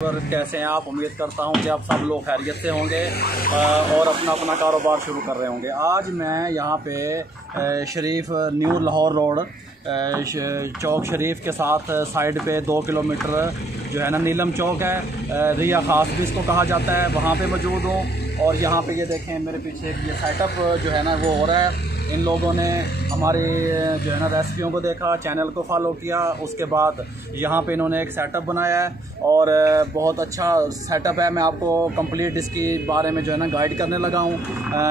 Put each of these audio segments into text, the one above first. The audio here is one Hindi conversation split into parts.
कैसे हैं आप? उम्मीद करता हूं कि आप सब लोग खैरियत से होंगे और अपना अपना कारोबार शुरू कर रहे होंगे। आज मैं यहाँ पे शरीफ न्यू लाहौर रोड चौक शरीफ के साथ साइड पे 2 किलोमीटर जो है ना नीलम चौक है, रिया खास भी इसको कहा जाता है, वहाँ पे मौजूद हूँ। और यहाँ पे ये देखें मेरे पीछे ये सेटअप जो है ना वो हो रहा है। इन लोगों ने हमारी जो है ना रेसिपियों को देखा, चैनल को फॉलो किया, उसके बाद यहाँ पे इन्होंने एक सेटअप बनाया है और बहुत अच्छा सेटअप है। मैं आपको कंप्लीट इसकी बारे में जो है ना गाइड करने लगा हूँ।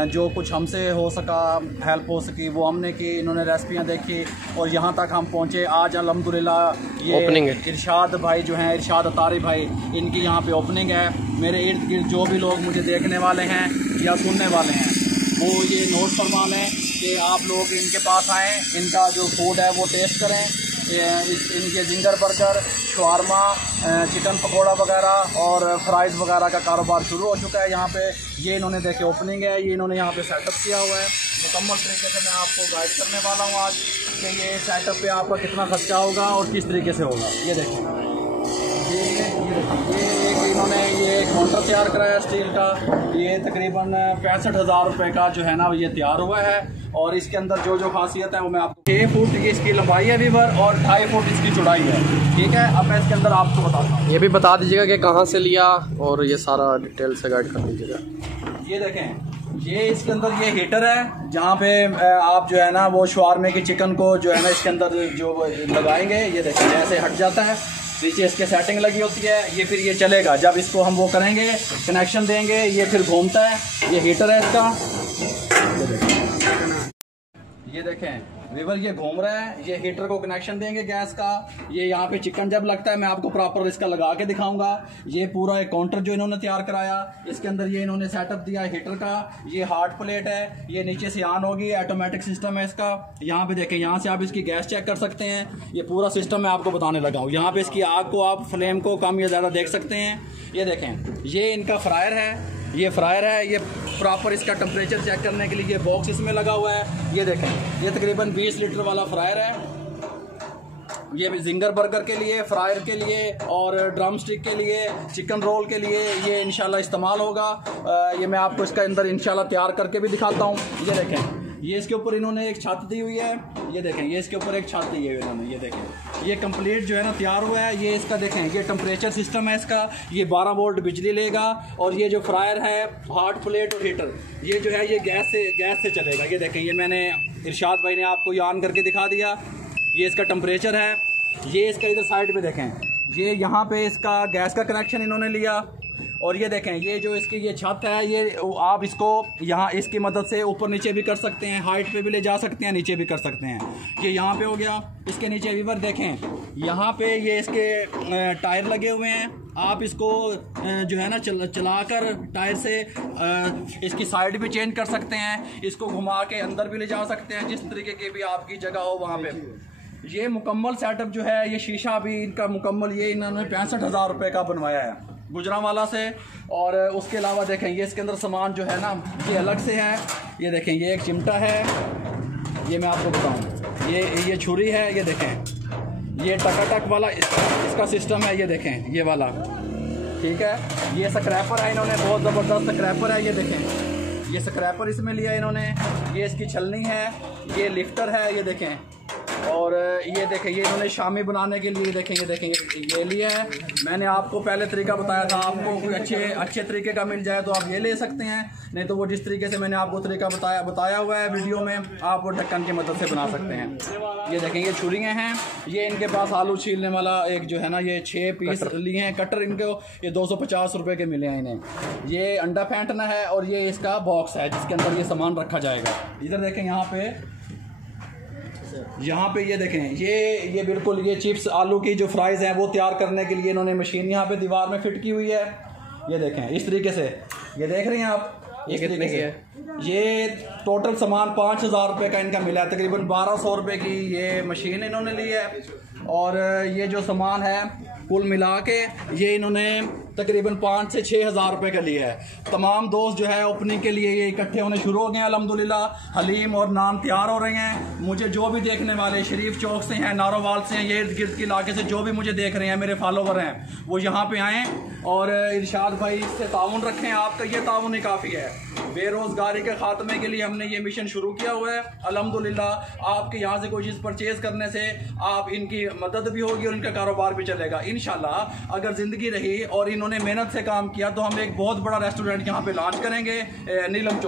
जो कुछ हमसे हो सका, हेल्प हो सकी, वो हमने की। इन्होंने रेसिपियाँ देखी और यहाँ तक हम पहुँचे। आज अल्हम्दुलिल्लाह ये ओपनिंग है। इरशाद भाई जो हैं, इरशाद अतारी भाई, इनकी यहाँ पे ओपनिंग है। मेरे इर्द गिर्द जो भी लोग मुझे देखने वाले हैं या सुनने वाले हैं वो ये नोट फरमा लें कि आप लोग इनके पास आएँ, इनका जो फूड है वो टेस्ट करें। इनके ginger burger, shawarma, chicken pakora वगैरह और फ्राइज़ वगैरह का कारोबार शुरू हो चुका है यहाँ पे। ये इन्होंने देखे ओपनिंग है, ये इन्होंने यहाँ पे सेटअप किया हुआ है। मुकम्मल तरीके से मैं आपको गाइड करने वाला हूँ आज कि ये सेटअप पे आपका कितना खर्चा होगा और किस तरीके से होगा। ये देखें, ये इन्होंने ये काउंटर तैयार कराया स्टील का। ये तकरीबन 65,000 रुपये का जो है ना ये तैयार हुआ है। और इसके अंदर जो जो खासियत है वो मैं आपको 6 फुट ये इसकी लंबाई है वीवर और 2.5 फुट इसकी चौड़ाई है। ठीक है, अब मैं इसके अंदर आपको बताता हूँ। ये भी बता दीजिएगा कि कहाँ से लिया और ये सारा डिटेल से गाइड कर दीजिएगा। ये देखें, ये इसके अंदर ये हीटर है जहाँ पे आप जो है ना वो शवारमे की चिकन को जो है ना इसके अंदर जो लगाएंगे। ये देखें ऐसे हट जाता है, नीचे इसके सेटिंग लगी होती है। ये फिर ये चलेगा, जब इसको हम वो करेंगे कनेक्शन देंगे ये फिर घूमता है। ये हीटर है इसका, ये देखें वीवर ये घूम रहा है। ये हीटर को कनेक्शन देंगे गैस का। ये यहाँ पे चिकन जब लगता है मैं आपको प्रॉपर इसका लगा के दिखाऊंगा। ये पूरा एक काउंटर जो इन्होंने तैयार कराया, इसके अंदर ये इन्होंने सेटअप दिया है हीटर का। ये हार्ड प्लेट है, ये नीचे से ऑन होगी, ऑटोमेटिक सिस्टम है इसका। यहाँ पे देखें, यहाँ से आप इसकी गैस चेक कर सकते हैं। ये पूरा सिस्टम मैं आपको बताने लगा हूँ। यहाँ पे इसकी आग को आप फ्लेम को कम या ज़्यादा देख सकते हैं। ये देखें, ये इनका फ्रायर है, ये फ्रायर है। ये प्रॉपर इसका टेम्परेचर चेक करने के लिए ये बॉक्स इसमें लगा हुआ है। ये देखें, ये तकरीबन 20 लीटर वाला फ्रायर है। ये भी जिंगर बर्गर के लिए, फ्रायर के लिए और ड्रम स्टिक के लिए, चिकन रोल के लिए ये इंशाल्लाह इस्तेमाल होगा। ये मैं आपको इसका अंदर इंशाल्लाह तैयार करके भी दिखाता हूँ। ये देखें, ये इसके ऊपर इन्होंने एक छत दी हुई है। ये देखें, ये इसके ऊपर एक छत दी है इन्होंने। ये देखें, ये कंप्लीट जो है ना तैयार हुआ है। ये इसका देखें, ये टेम्परेचर सिस्टम है इसका। ये 12 वोल्ट बिजली लेगा। और ये जो फ्रायर है, हॉट प्लेट और हीटर, ये जो है ये गैस से चलेगा। ये देखें, ये मैंने इरशाद भाई ने आपको ये ऑन करके दिखा दिया। ये इसका टेम्परेचर है। ये इसका इधर साइड पे देखें, ये यहाँ पे इसका गैस का कनेक्शन इन्होंने लिया। और ये देखें, ये जो इसकी ये छत है, ये आप इसको यहाँ इसकी मदद से ऊपर नीचे भी कर सकते हैं, हाइट पे भी ले जा सकते हैं, नीचे भी कर सकते हैं। ये यहाँ पे हो गया। इसके नीचे वीवर देखें, यहाँ पे ये इसके टायर लगे हुए हैं। आप इसको जो है ना चलाकर टायर से इसकी साइड भी चेंज कर सकते हैं, इसको घुमा के अंदर भी ले जा सकते हैं, जिस तरीके की भी आपकी जगह हो वहाँ पे। ये मुकम्मल सेटअप जो है, ये शीशा भी इनका मुकम्मल, ये इन्होंने 65,000 रुपये का बनवाया है गुजरांवाला से। और उसके अलावा देखें, ये इसके अंदर सामान जो है ना ये अलग से है। ये देखें, ये एक चिमटा है, ये मैं आपको बताऊं, ये छुरी है। ये देखें, ये टकाटक वाला इसका सिस्टम है। ये देखें, ये वाला, ठीक है। ये स्क्रैपर है, इन्होंने बहुत ज़बरदस्त स्क्रैपर है। ये देखें, ये स्क्रैपर इसमें लिया इन्होंने। ये इसकी छलनी है, ये लिफ्टर है। ये देखें, और ये देखें, ये इन्होंने शामी बनाने के लिए देखें, ये देखें ये लिया है। मैंने आपको पहले तरीका बताया था, आपको कोई अच्छे तरीके का मिल जाए तो आप ये ले सकते हैं, नहीं तो वो जिस तरीके से मैंने आपको तरीका बताया हुआ है वीडियो में, आप वो ढक्कन की मदद से बना सकते हैं। ये देखें, ये छुरियाँ हैं। ये इनके पास आलू छीलने वाला एक जो है ना ये 6 पीस लिए हैं कटर। इनको ये 250 रुपये के मिले हैं इन्हें। ये अंडा फेंटना है और ये इसका बॉक्स है जिसके अंदर ये सामान रखा जाएगा। इधर देखें, यहाँ पे ये देखें, ये बिल्कुल ये चिप्स आलू की जो फ्राइज़ हैं वो तैयार करने के लिए इन्होंने मशीन यहाँ पे दीवार में फिट की हुई है। ये देखें, इस तरीके से ये देख रहे हैं आप, इस तरीके से। ये टोटल सामान 5,000 रुपये का इनका मिला है। तकरीबन 1,200 रुपये की ये मशीन इन्होंने ली है। और ये जो सामान है कुल मिला के ये इन्होंने तकरीबन 5 से 6 हज़ार रुपये का लिया है। तमाम दोस्त जो है ओपनिंग के लिए ये इकट्ठे होने शुरू हो गए हैं। अल्हम्दुलिल्लाह हलीम और नान तैयार हो रहे हैं। मुझे जो भी देखने वाले शरीफ चौक से हैं, नारोवाल से हैं, ये इर्द गिर्द के इलाके से जो भी मुझे देख रहे हैं, मेरे फॉलोवर हैं, वो यहाँ पे आएँ और इरशाद भाई से ताउन रखें। आपका ये ताउन ही काफ़ी है। बेरोज़गारी के ख़ात्मे के लिए हमने ये मिशन शुरू किया हुआ है। अल्हम्दुलिल्लाह आपके यहाँ से कोई चीज़ परचेज़ करने से आप इनकी मदद भी होगी और इनका कारोबार भी चलेगा इंशाल्लाह। अगर ज़िंदगी रही और इन्होंने मेहनत से काम किया तो हम एक बहुत बड़ा रेस्टोरेंट यहाँ पे लॉन्च करेंगे नीलम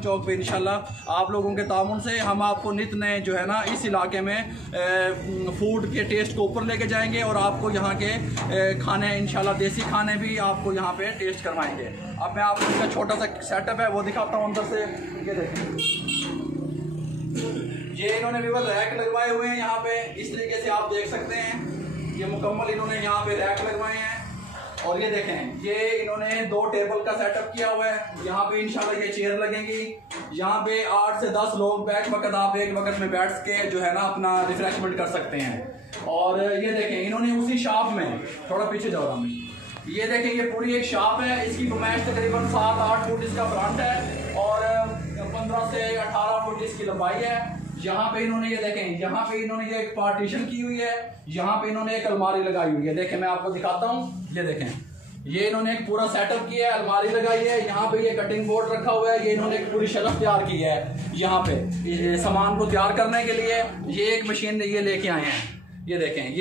चौक पे इंशाल्लाह। आप लोगों के ताउन से हम आपको नित नए जो है ना इस इलाके में फूड के टेस्ट को ऊपर लेके जाएंगे और आपको यहाँ के खाने इंशाल्लाह देसी खाने भी आपको यहाँ पे टेस्ट करवाएंगे। अब मैं आपको इसका छोटा सा सेटअप है वो दिखाता हूँ अंदर से। ये देखें, ये इन्होंने विवल रैक लगवाए हुए हैं यहाँ पे, इस तरीके से आप देख सकते हैं। ये मुकम्मल इन्होंने यहाँ पे रैक लगवाए हैं और ये देखें, ये इन्होंने 2 टेबल का सेटअप किया हुआ है। यहाँ पे इंशाल्लाह ये चेयर लगेंगी। यहाँ पे 8 से 10 लोग बैठ वक्त आप एक वक्त में बैठ के जो है ना अपना रिफ्रेशमेंट कर सकते हैं। और ये देखें इन्होंने उसी शॉप में, थोड़ा पीछे जाओ रामी, ये देखें ये पूरी एक शॉप है। इसकी नुमाइश तकरीबन 7-8 फुट इसका फ्रंट है और 15 से 18 फुट इसकी लंबाई है। यहाँ पे इन्होंने ये देखें, यहाँ पे इन्होंने ये एक पार्टीशन की हुई है, यहाँ पे इन्होंने एक अलमारी लगाई हुई है। देखें मैं आपको दिखाता हूँ, ये देखें, ये इन्होंने एक पूरा सेटअप किया है, अलमारी लगाई है। यहाँ पे ये कटिंग बोर्ड रखा हुआ है, ये इन्होंने एक पूरी शेल्फ तैयार की है। यहाँ पे सामान को तैयार करने के लिए ये एक मशीन ये लेके आए हैं। ये देखें,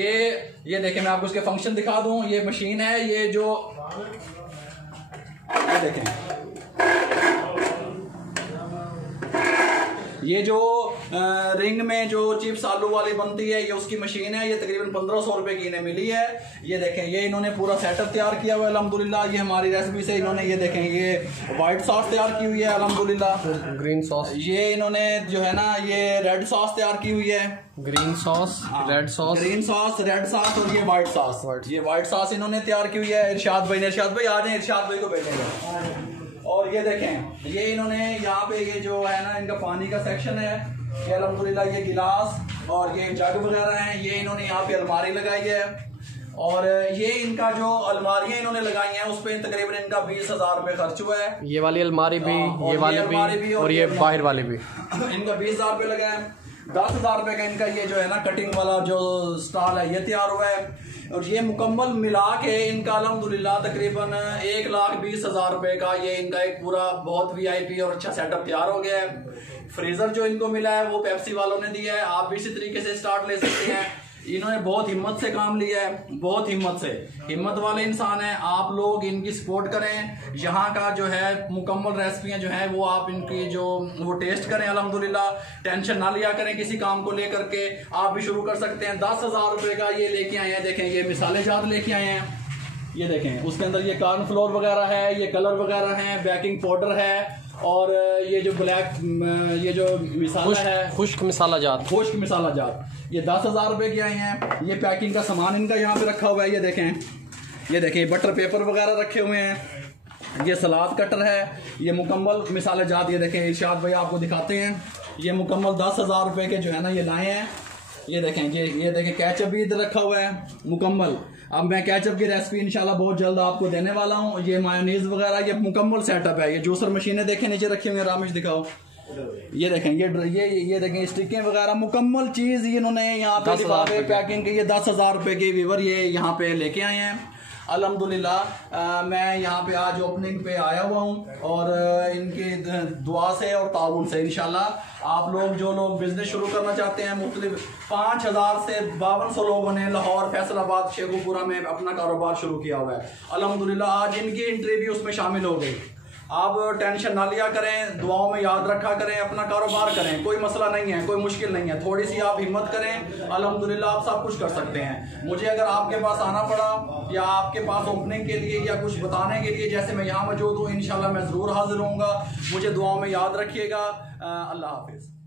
ये देखें, मैं आपको इसके फंक्शन दिखा दूं। ये मशीन है, ये देखें, ये जो रिंग में जो चिप्स आलू वाली बनती है, ये उसकी मशीन है। ये तकरीबन 1500 रुपए की इन्हें मिली है। ये देखें, ये इन्होंने पूरा सेटअप तैयार किया हुआ है अल्हम्दुलिल्लाह। ये हमारी रेसिपी से इन्होंने ये देखें, ये व्हाइट सॉस तैयार की हुई है अल्हम्दुलिल्लाह। ग्रीन सॉस, ये इन्होंने जो है ना ये रेड सॉस तैयार की हुई है। Green sauce, red sauce, green sauce, red sauce और ये व्हाइट सॉस। ये व्हाइट सॉस इन्होंने तैयार की हुई है। इरशाद भाई आ जाए, इरशाद भाई को भेजेंगे। और ये देखें, ये इन्होंने यहाँ पे ये जो है ना इनका पानी का सेक्शन है, ये अल्हम्दुलिल्लाह ये गिलास और ये जग वगैरह हैं, ये इन्होंने यहाँ पे अलमारी लगाई है। और ये इनका जो अलमारियां इन्होंने लगाई हैं उस पर तकरीबन इनका 20,000 रुपये खर्च हुआ है। ये वाली अलमारी भी, ये वाली भी और ये बाहर वाली भी इनका 20,000 रुपये लगा है। 10,000 रुपये का इनका ये जो है ना कटिंग वाला जो स्टॉल है ये तैयार हुआ है। और ये मुकम्मल मिला के इनका अल्हम्दुलिल्लाह तकरीबन 1,20,000 रुपये का ये इनका एक पूरा बहुत VIP और अच्छा सेटअप तैयार हो गया है। फ्रीजर जो इनको मिला है वो पेप्सी वालों ने दिया है। आप भी इसी तरीके से स्टार्ट ले सकते हैं। इन्होंने बहुत हिम्मत से काम लिया है, बहुत हिम्मत वाले इंसान हैं। आप लोग इनकी सपोर्ट करें। यहाँ का जो है मुकम्मल रेसिपियाँ जो है वो आप इनकी जो वो टेस्ट करें। अल्हम्दुलिल्लाह टेंशन ना लिया करें किसी काम को लेकर के, आप भी शुरू कर सकते हैं। 10,000 रुपये का ये लेके आए हैं। देखें, ये मिसाले जात लेके आए हैं। ये देखें, उसके अंदर ये कॉर्नफ्लोर वगैरह है, ये कलर वगैरह है, बेकिंग पाउडर है और ये जो ब्लैक ये जो मिसाला है खुश्क मिसाला जात, ये 10,000 रुपये के आए हैं। ये पैकिंग का सामान इनका यहाँ पे रखा हुआ है। ये देखें बटर पेपर वगैरह रखे हुए हैं। ये सलाद कटर है, ये मुकम्मल मिसाले जात। ये देखें, इरशाद भाई आपको दिखाते हैं। ये मुकम्मल 10,000 रुपये के जो है ना ये लाए हैं। ये देखें, ये देखें कैचअप भी इधर रखा हुआ है मुकम्मल। अब मैं कैचअप की रेसिपी इंशाल्लाह बहुत जल्द आपको देने वाला हूँ। ये मायोनीज वगैरह ये मुकम्मल सेटअप है। ये जूसर मशीनें देखें नीचे रखी हुई हैं, रामेश दिखाओ। ये देखें, ये देखें स्टिकें वगैरह मुकम्मल चीज़ इन्होंने यहाँ पे लिफाफे पैकिंग के ये 10,000 रुपये के वीवर ये यहाँ पे लेके आए हैं। अल्हम्दुलिल्लाह मैं यहाँ पे आज ओपनिंग पे आया हुआ हूँ और इनकी दुआ से और ताउन से इंशाल्लाह आप लोग जो लोग बिजनेस शुरू करना चाहते हैं, मुख्तलिफ 5,000 से 5200 लोगों ने लाहौर, फैसलाबाद, शेखुपुरा में अपना कारोबार शुरू किया हुआ है। अल्हम्दुलिल्लाह आज इनकी एंट्री भी उसमें शामिल हो गई। आप टेंशन ना लिया करें, दुआओं में याद रखा करें, अपना कारोबार करें, कोई मसला नहीं है, कोई मुश्किल नहीं है। थोड़ी सी आप हिम्मत करें, अल्हम्दुलिल्लाह आप सब कुछ कर सकते हैं। मुझे अगर आपके पास आना पड़ा या आपके पास ओपनिंग के लिए या कुछ बताने के लिए, जैसे मैं यहाँ मौजूद हूँ, इंशाल्लाह मैं ज़रूर हाजिर होऊंगा। मुझे दुआओं में याद रखिएगा। अल्लाह हाफिज़।